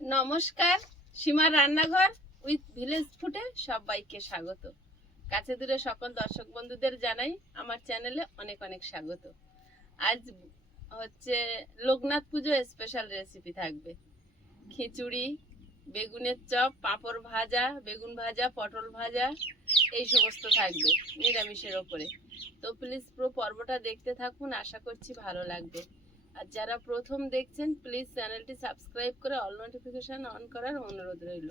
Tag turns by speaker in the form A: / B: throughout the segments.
A: নমস্কার সীমার রান্নাঘর উইথ ভিলেজ ফুডে সবাইকে স্বাগত। কাছে দূরে সকল দর্শক বন্ধুদের জানাই আমার চ্যানেলে অনেক অনেক স্বাগত। আজ হচ্ছে লোকনাথ পুজো স্পেশাল রেসিপি থাকবে। খিচুড়ি, বেগুনের চপ, পাঁপড় ভাজা, বেগুন ভাজা, পটল ভাজা, এই সমস্ত থাকবে নিরামিষের ওপরে। তো প্লিজ পুরো পর্বটা দেখতে থাকুন, আশা করছি ভালো লাগবে। আর যারা প্রথম দেখছেন প্লিজ চ্যানেলটি সাবস্ক্রাইব করে অল নোটিফিকেশন অন করার অনুরোধ রইল।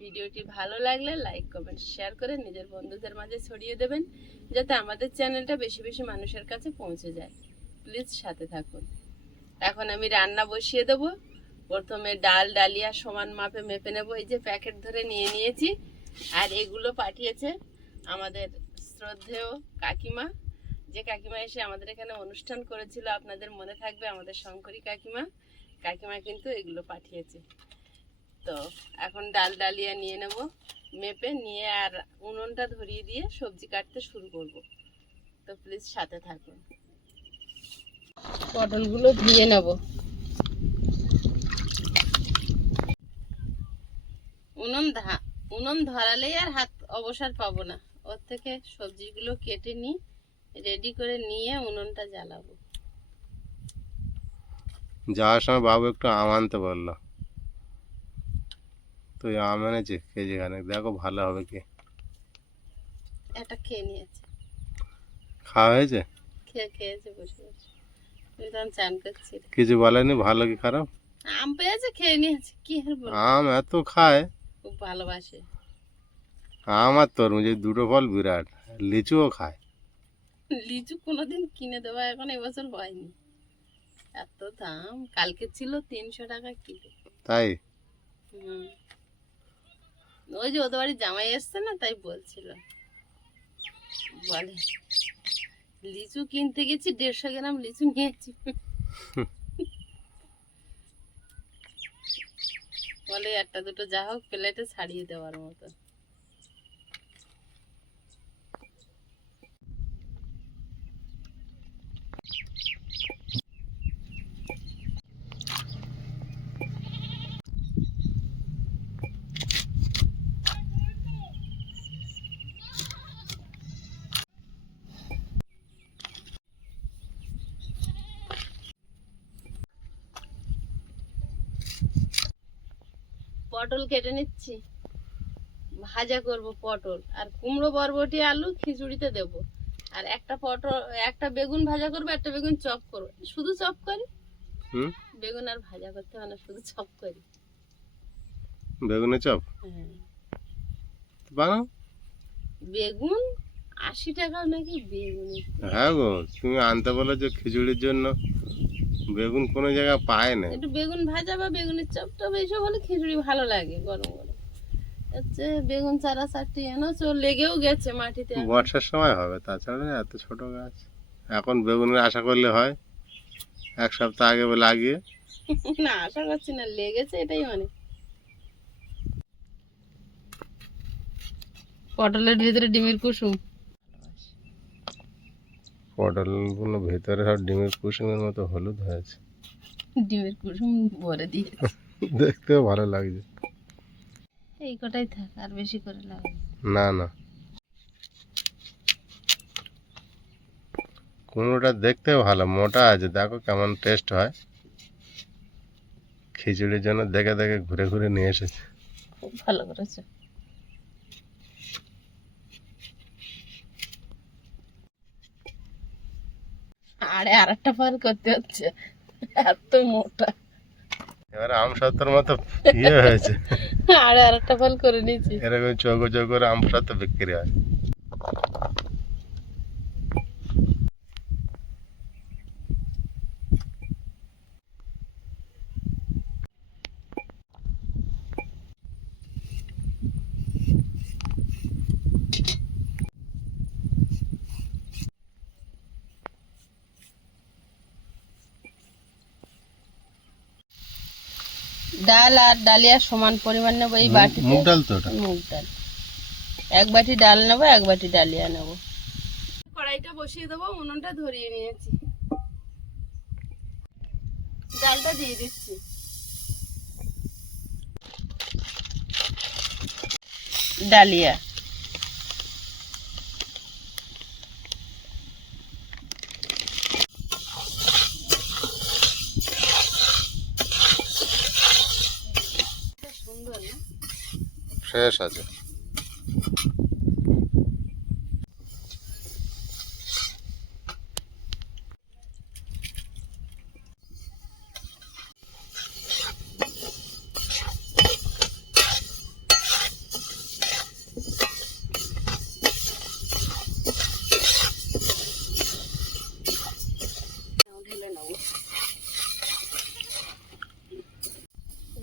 A: ভিডিওটি ভালো লাগলে লাইক কমেন্ট শেয়ার করে নিজের বন্ধুদের মাঝে ছড়িয়ে দেবেন, যাতে আমাদের চ্যানেলটা বেশি বেশি মানুষের কাছে পৌঁছে যায়। প্লিজ সাথে থাকুন। এখন আমি রান্না বসিয়ে দেব। প্রথমে ডাল, ডালিয়া সমান মাপে মেপে নেব। এই যে প্যাকেট ধরে নিয়ে নিয়েছি। আর এগুলো পাঠিয়েছে আমাদের শ্রদ্ধেয় কাকিমা। যে কাকিমা এসে আমাদের এখানে অনুষ্ঠান করেছিল, আপনাদের মনে থাকবে আমাদের শঙ্করী কাকিমা। কাকিমা কিন্তু এগুলো পাঠিয়েছে। তো এখন ডাল ডালিয়া নিয়ে নেব, মেপে নিয়ে আর উনুনটা ধরিয়ে দিয়ে সবজি কাটতে শুরু করব। তো প্লিজ সাথে থাকুন। পটলগুলো ধুয়ে নেব। উনুন ধা, উনুন ধরালেই আর হাত অবসর পাবো না। ওর থেকে সবজিগুলো কেটে নিই। রেডি করে নিয়ে উনুনটা জ্বালাবো।
B: যাওয়ার সময় বাবু একটু আম আনতে বলল। তুই আম এনেছি কেজি খানে দেখো ভালো হবে কি।
A: একটা খেয়ে নিয়েছে।
B: খাওয়া হয়েছে?
A: খেয়ে খেয়েছে বসে বসে চান করছি
B: কিছু বলেনি? ভালো কি খারাপ?
A: আম পেয়েছে খেয়ে নিয়েছে। কি আর
B: আম এত খায়।
A: খুব ভালোবাসে।
B: আম আর তরমুজ এই দুটো ফল বিরাট। লিচুও খায়।
A: লিচু কোনোদিন কিনে দেওয়া এখন এবছর হয়নি। এত দাম। কালকে ছিল তিনশো টাকা কিলো।
B: তাই?
A: হুম। ওই যে ওদের বাড়ি জামাই এসছে না তাই বলছিল। বলে লিচু কিনতে গেছি দেড়শো গ্রাম লিচু নিয়েছি। বলে একটা দুটো যা হোক প্লেটে ছাড়িয়ে দেওয়ার মতো। পটল কেটে নিচ্ছি। ভাজা করব পটল। আর কুমড়ো বরবটি আলু খিচুড়িতে দেব। আর একটা পটল একটা বেগুন ভাজা করব একটা বেগুন চপ করব। শুধু চপ করি?
B: হুম?
A: বেগুন আর ভাজা করতে হয় না শুধু চপ করি।
B: বেগুনের চপ?
A: হ্যাঁ।
B: বানাও।
A: বেগুন? আশি টাকা নাকি বেগুন
B: হ্যাঁ গো তুমি আনতে বলো যে খিচুড়ির জন্য। বেগুন কোনো জায়গায় পায় না
A: একটু বেগুন ভাজা বা বেগুনের চপ টপ এইসব হলে খিচুড়ি ভালো লাগে গরম গরম। হচ্ছে বেগুন চারা চারটি এনো চো লেগেও গেছে মাটিতে
B: বর্ষার সময় হবে তাছাড়া এত ছোট গাছ। এখন বেগুনের আশা করলে হয় এক সপ্তাহ আগে লাগিয়ে।
A: না আশা করছি না লেগেছে এটাই অনেক পটলের ভিতরে ডিমের কুসুম।
B: পটলগুলো ভেতরে সব ডিমের কুসুমের মতো হলুদ হয়েছে।
A: ডিমের কুসুম ভরে দিয়ে
B: দেখতেও ভালো লাগছে।
A: এই কটাই থাক আর বেশি করে লাগে
B: না না। কুমড়োটা দেখতেও ভালো মোটা আছে। দেখো কেমন টেস্ট হয়। খিচুড়ির জন্য দেখে দেখে ঘুরে ঘুরে নিয়ে এসেছে।
A: খুব ভালো করেছে। আরে আর একটা পার করতে হচ্ছে। এত মোটা।
B: এবারে আম সত্তর মতো ইয়ে হয়েছে।
A: আরে আর একটা ফল করে নিয়েছি।
B: এরকম চৌকো চৌকো করে আম সত্তর বিক্রি হয়।
A: ডাল আর ডালিয়া সমান পরিমাণ নেব এই বাটি
B: মুগ ডাল তো
A: মুগ ডাল। এক বাটি ডাল নেব এক বাটি ডালিয়া নেব। কড়াইটা বসিয়ে দেবো উনুনটা ধরিয়ে নিয়েছি। ডালটা দিয়ে দিচ্ছি। ডালিয়া।
B: শেষ আছে
A: ঢেলে নেব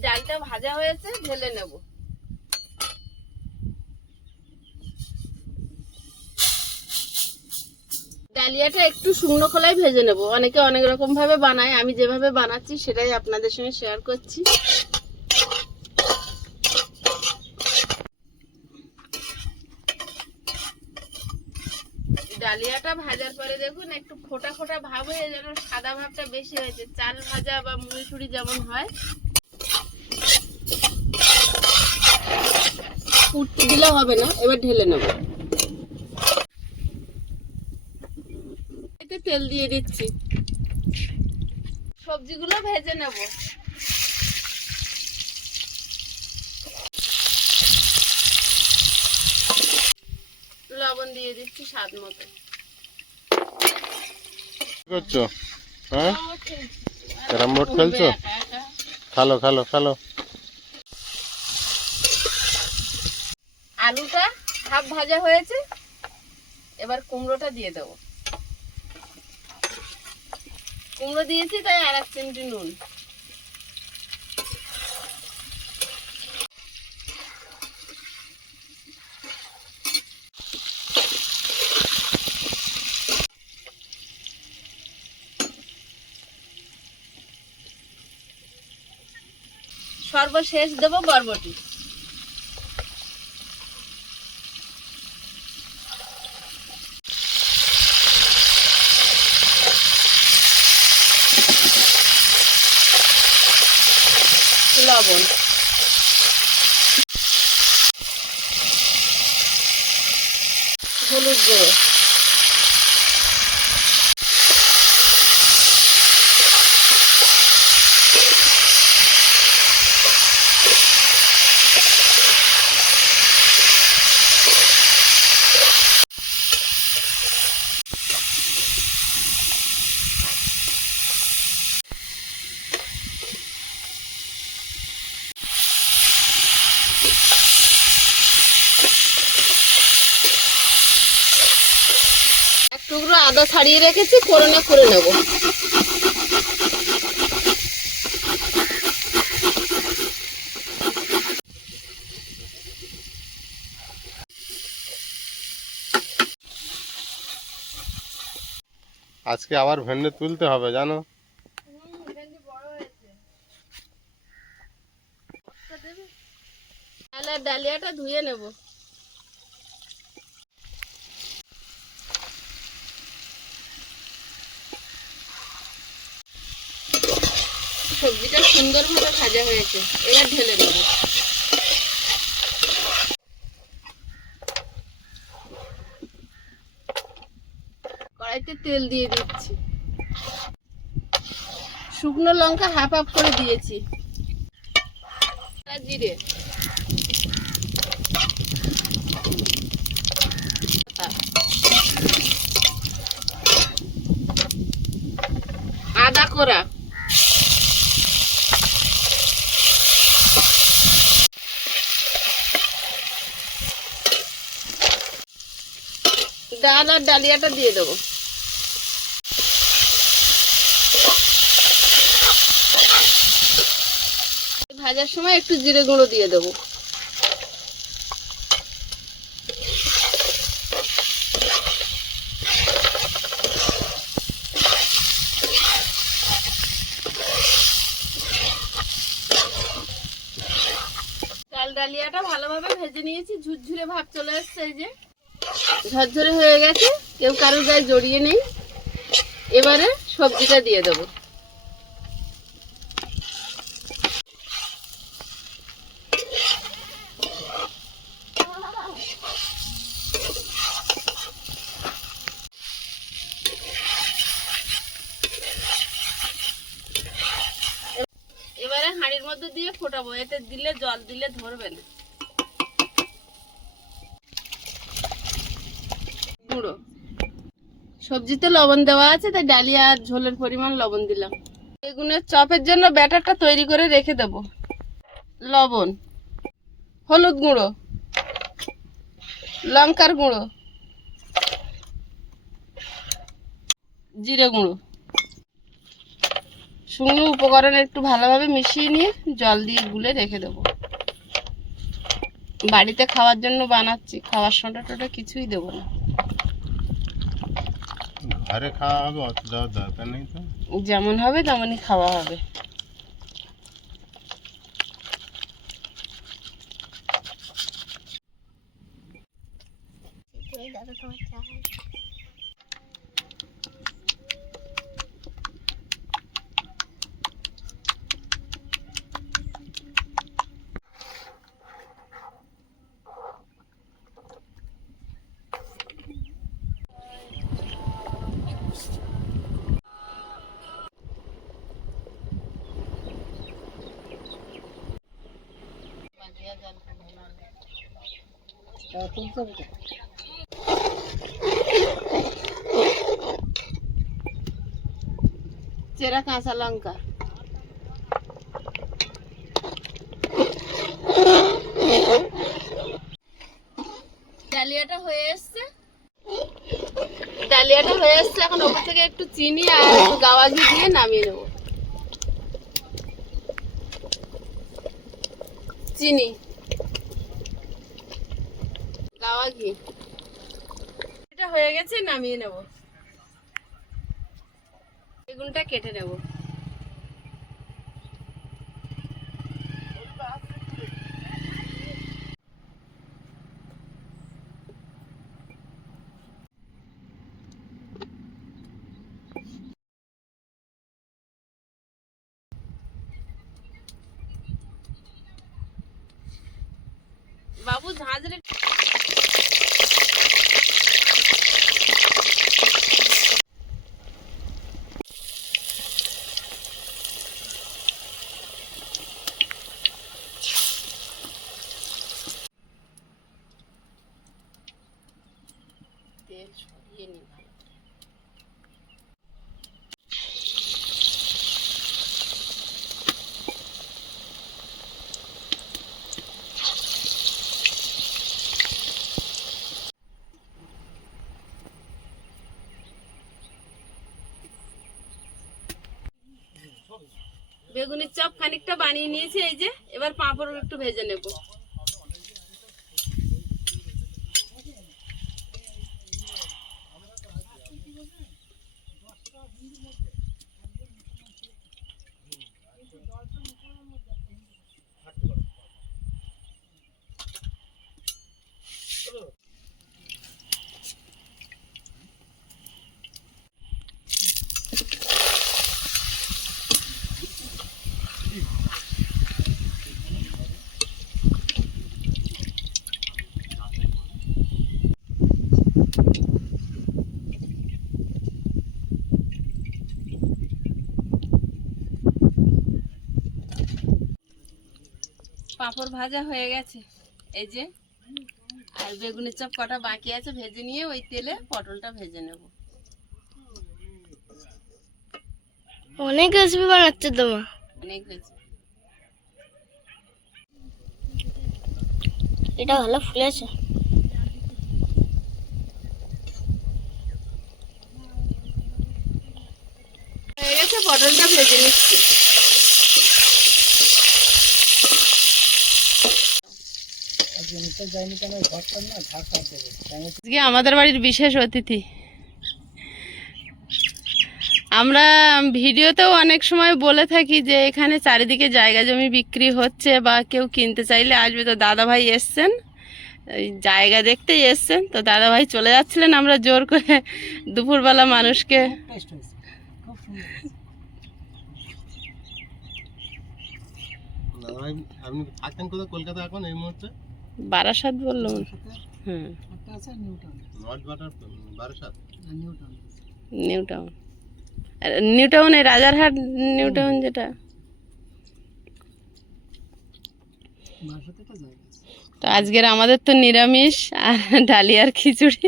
A: ডালটা ভাজা হয়েছে ঢেলে নেব ডালিয়াটা একটু শুকনো খোলায় ভেজে নেব। অনেকে অনেক রকম ভাবে বানায়, আমি যেভাবে বানাচ্ছি সেটাই আপনাদের সঙ্গে শেয়ার করছি। ডালিয়াটা ভাজার পরে দেখুন, একটু ফোটা ফোটা ভাব হয়ে যেন সাদা ভাবটা বেশি হয়েছে চাল ভাজা বা মুড়ি যেমন হয়। ফুটতে দিলে হবে না, এবার ঢেলে নেব। তেল দিয়ে দিচ্ছি। সবজিগুলো ভেজে নেব। লবণ দিয়ে দিচ্ছি স্বাদ মতো।
B: করছ? হ্যাঁ? ক্যারাম বোর্ড খেলছো। খালো খালো খালো।
A: আলুটা হাফ ভাজা হয়েছে। এবার কুমড়োটা দিয়ে দেবো। কুমড়ো দিয়েছি তাই আর এক চিমটি নুন। সর্বশেষ দেবো বরবটি লবণ হলুদ গুঁড়ো এক টুকরো আদা ছাড়িয়ে রেখেছি ফোড়নে করে নেব।
B: আজকে আবার ভেন্ডে তুলতে হবে জানো?
A: তাহলে ডালিয়াটা ধুয়ে নেব। সবজিটা সুন্দরভাবে ভাজা হয়েছে। এবার ঢেলে নেব কড়াইতে তেল দিয়ে দিচ্ছি। শুকনো লঙ্কা হাফ হাফ করে দিয়েছি। জিরে। আদা কোরা ডাল আর ডালিয়াটা দিয়ে দেবো। ভাজার সময় একটু জিরে গুঁড়ো দিয়ে দেবো। ডাল ডালিয়াটা ভালোভাবে ভেজে নিয়েছি, ঝুরঝুরে ভাব চলে এসছে এই যে। ঝরঝরে হয়ে গেছে, কেউ কারোর গায়ে জড়িয়ে নেই। এবারে সবজিটা দিয়ে দেবো। এবারে হাঁড়ির মধ্যে দিয়ে ফোটাবো, এতে দিলে জল দিলে ধরবে না। গুঁড়ো। সবজিতে লবণ দেওয়া আছে, তাই ডালিয়া আর ঝোলের পরিমাণ লবণ দিলাম। বেগুনের চপের জন্য ব্যাটারটা তৈরি করে রেখে দেবো। লবণ, হলুদ গুঁড়ো, লঙ্কার গুঁড়ো, জিরে গুঁড়ো। শুকনো উপকরণ একটু ভালোভাবে মিশিয়ে নিয়ে জল দিয়ে গুলে রেখে দেবো। বাড়িতে খাওয়ার জন্য বানাচ্ছি, খাওয়ার সোটা টোটা কিছুই দেবো না।
B: ঘরে খাওয়া হবে অত দেওয়ার দরকার নেই তো।
A: যেমন হবে তেমনই খাওয়া হবে। চেরা কাঁচা লঙ্কা ডালিয়াটা হয়ে এসছে। ডালিয়াটা হয়ে এসছে এখন ওপর থেকে একটু চিনি আর একটু গাওয়া ঘি দিয়ে নামিয়ে নেব। চিনি। গাওয়া ঘি এটা হয়ে গেছে নামিয়ে নেব। বেগুনটা কেটে নেব বাবু ঝাঁঝরে তেল সরিয়ে নি ভালো। বেগুনের চপ খানিকটা বানিয়ে নিয়েছি, এই যে এবার পাঁপড় একটু ভেজে নেব পাঁপড় ভাজা হয়ে গেছে। এই যে আর বেগুনের চপ কটা বাকি আছে ভেজে নিয়ে ওই তেলে পটলটা ভেজে নেব।
C: অনেক রেসিপি বানাচ্ছে তোমার
A: অনেক হয়েছে
C: এটা ভালো ফুলেছে
A: হয়ে গেছে পটলটা ভেজে নিচ্ছি। আজকে আমাদের বাড়ির বিশেষ অতিথি। আমরা ভিডিওতেও অনেক সময় বলে থাকি যে এখানে চারিদিকে জায়গা জমি বিক্রি হচ্ছে বা কেউ কিনতে চাইলে আসবে। তো দাদা ভাই এসছেন জায়গা দেখতেই এসছেন। তো দাদা ভাই চলে যাচ্ছিলেন। আমরা জোর করে দুপুরবেলা মানুষকে
B: আপনি থাকেন কোথায়? কলকাতা এখন এই মুহূর্তে?
A: বারাসাত বলল হ্যাঁ নিউ টাউন নিউ টাউনে রাজারহাট নিউ টাউন যেটা। তো আজকের আমাদের তো নিরামিষ আর ডালিয়ার খিচুড়ি।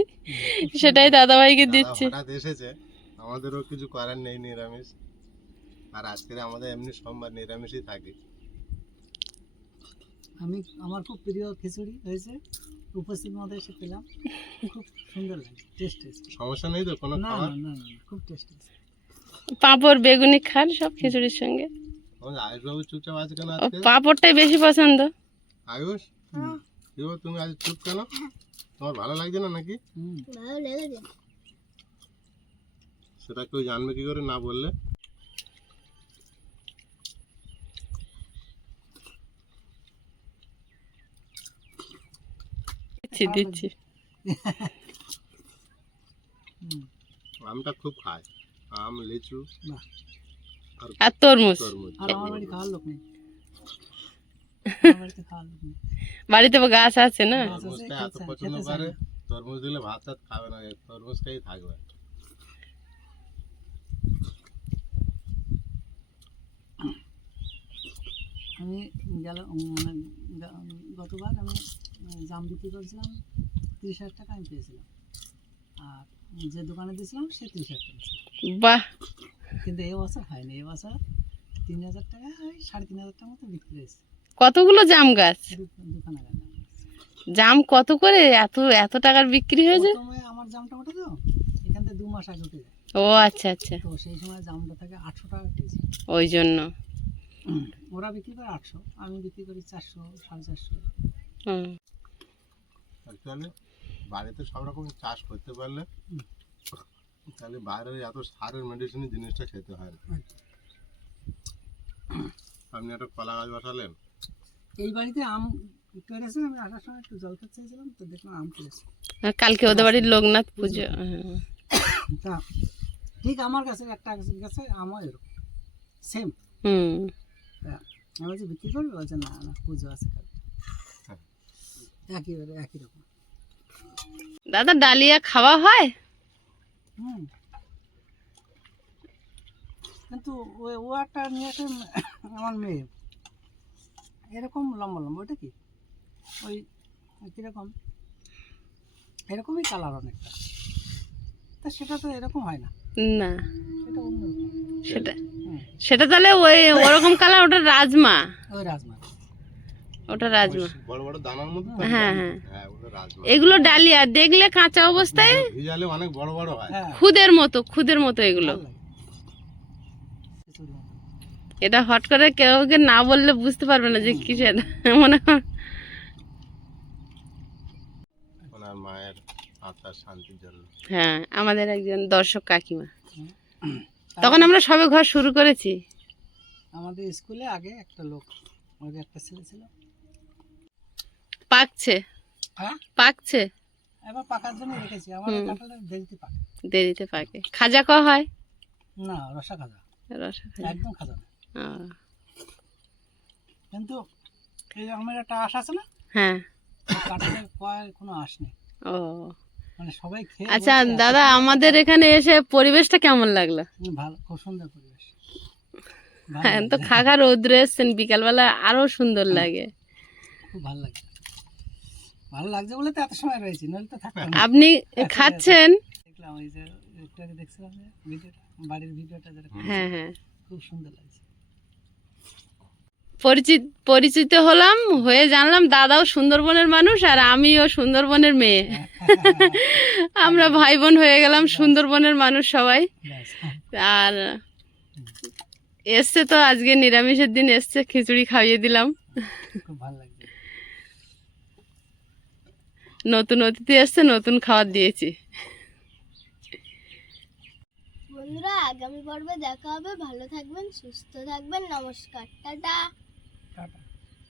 A: সেটাই দাদাভাইকে
B: দাদা
A: দিচ্ছি।
B: এসেছে। আমাদেরও কিছু করার নেই নিরামিষ। আর আজকের আমাদের এমনি সোমবার নিরামিষই থাকে।
D: আমি আমার খুব প্রিয় খিচুড়ি হয়েছে। উপস্থিত মধ্যে এসে পেলাম খুব সুন্দর লাগে টেস্ট
B: সমস্যা নেই তো কোনো
D: না না না খুব টেস্ট
A: পাঁপড় বেগুনি খান সব খিচুড়ির সঙ্গে।
B: আয়ুষবাবু চুপচাপ আছে কেন
A: পাঁপড়টাই বেশি পছন্দ।
B: আয়ুষ? কি তুমি আজ চুপ কেন? তোমার ভালো লাগছে না নাকি?
C: ভালো লেগেছে।
B: সেটা কেউ জানবে কি করে না বললে?
A: দিচ্ছি দিচ্ছি।
B: আমটা খুব খায়। আম লিচু
A: আর তরমুজ।
D: বাড়িতে
A: গাছ আছে না।
B: তরমুজ দিলে ভাত টাত খাবে না তরমুজ খেয়েই থাকবে।
D: আমি গেল মানে গতবার আমি জাম বিক্রি করেছিলাম তিরিশ হাজার টাকা আমি পেয়েছিলাম। আর যে দোকানে দিয়েছিলাম সে তিরিশ হাজার টাকা।
A: বাহ!
D: কিন্তু এই বছর হয়নি এই বছর তিন হাজার টাকা ওই সাড়ে তিন হাজার টাকা মতো বিক্রি হয়েছে।
A: কতগুলো জাম গাছ?
D: দোকানে
A: জাম কত করে? এত এত টাকার বিক্রি হয়েছে?
D: আমার জামটা ওঠে তো এখান থেকে দু মাস আগে উঠে যায়।
A: ও আচ্ছা আচ্ছা।
D: তো সেই সময় জামটা থাকে আটশো টাকা কেজি
A: ওই জন্য।
D: ওরা বিক্রি করে আটশো আমি বিক্রি করি চারশো সাড়ে চারশো।
A: হুম।
B: অ্যাকচুয়ালি বাড়িতে সব রকম চাষ করতে পারলে তাহলে বাইরের এত সারের মেডিসিনের জিনিসটা খেতে হয় না। আপনি একটা কলা গাছ বসালেন।
D: এই বাড়িতে আম পেরেছে আমি আসার সময় একটু জল খেতে চেয়েছিলাম তো দেখলাম আম পেরেছে
A: কালকে ওদের বাড়ির লোকনাথ পুজো হ্যাঁ।
D: তা ঠিক আমার কাছে একটা কাছে আমও এরকম সেম
A: হুম।
D: আমি বলছি বিক্রি করবে? বলছে না না পুজো আছে কাল
B: হ্যাঁ।
D: একই একই রকম।
A: দাদা ডালিয়া খাওয়া হয়?
D: হুম। কিন্তু ওই ও একটা নিয়ে আসে আমার মেয়ে। এরকম লম্বা লম্বা ওটা কি? ওই কীরকম? এরকমই কালার অনেকটা। তা সেটা তো এরকম হয় না।
A: না।
D: সেটা
A: সেটা সেটা তাহলে ওই ওরকম কালার ওটা রাজমা।
D: ওই রাজমা।
A: ওটা রাজমা।
B: বড় বড় দানার মধ্যে
A: হ্যাঁ হ্যাঁ।
B: হ্যাঁ ওগুলো রাজমা।
A: এগুলো ডালিয়া দেখলে কাঁচা অবস্থায়?
B: ভিজালে অনেক বড় বড় হয়।
D: হ্যাঁ।
A: খুদের মতো খুদের মতো এগুলো। এটা হট করে কেউকে না বললে বুঝতে পারবে না যে কিসের মনে হয়।
B: ওনার মায়ের আত্মার শান্তির জন্য।
A: হ্যাঁ আমাদের একজন দর্শক কাকিমা। তখন আমরা সবে ঘর শুরু করেছি।
D: আমাদের স্কুলে আগে একটা লোক ওই একটা ছেলে ছিল।
A: পাকছে।
D: হ্যাঁ?
A: পাকছে?
D: এবার পাকার জন্য রেখেছি। আমার। কাঁঠালের দেরিতে পাকে।
A: দেরিতে পাকে। খাজা ক হয়?
D: না রসা খাজা।
A: রসা খাজা।
D: একদম খাজা না। কিন্তু এই আমের একটা আশ আছে না?
A: হ্যাঁ।
D: কাঁঠালের কয়ের কোনো আশ নেই।
A: ও।
D: মানে সবাই খেয়ে
A: আচ্ছা দাদা আমাদের এখানে এসে পরিবেশটা কেমন লাগল?
D: ভালো খুব সুন্দর পরিবেশ।
A: হ্যাঁ তো খাগা রৌদ্রে এসছেন বিকালবেলা আরও সুন্দর লাগে।
D: খুব ভালো লাগছে ভালো লাগছে বলে তো এত সময় রয়েছি নইলে তো থাকতাম
A: আপনি খাচ্ছেন?
D: দেখলাম ওই যে একটু আগে দেখছিলাম ভিডিওটা বাড়ির ভিডিওটা যেটা
A: হ্যাঁ হ্যাঁ।
D: খুব সুন্দর লাগছে।
A: পরিচিত পরিচিত হলাম হয়ে জানলাম দাদাও সুন্দরবনের মানুষ আর আমিও সুন্দরবনের মেয়ে। আমরা ভাই বোন হয়ে গেলাম সুন্দরবনের মানুষ সবাই। আর এসছে তো আজকে নিরামিষের দিন এসছে খিচুড়ি খাইয়ে দিলাম।
D: খুব ভালো লাগছে
A: নতুন অতিথি এসছে নতুন খাবার দিয়েছি।
C: বন্ধুরা আগামী পর্বে দেখা হবে। ভালো থাকবেন সুস্থ থাকবেন। নমস্কার টাটা।
D: টাটা।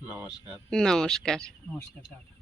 B: নমস্কার।
A: নমস্কার।
D: নমস্কার টাটা।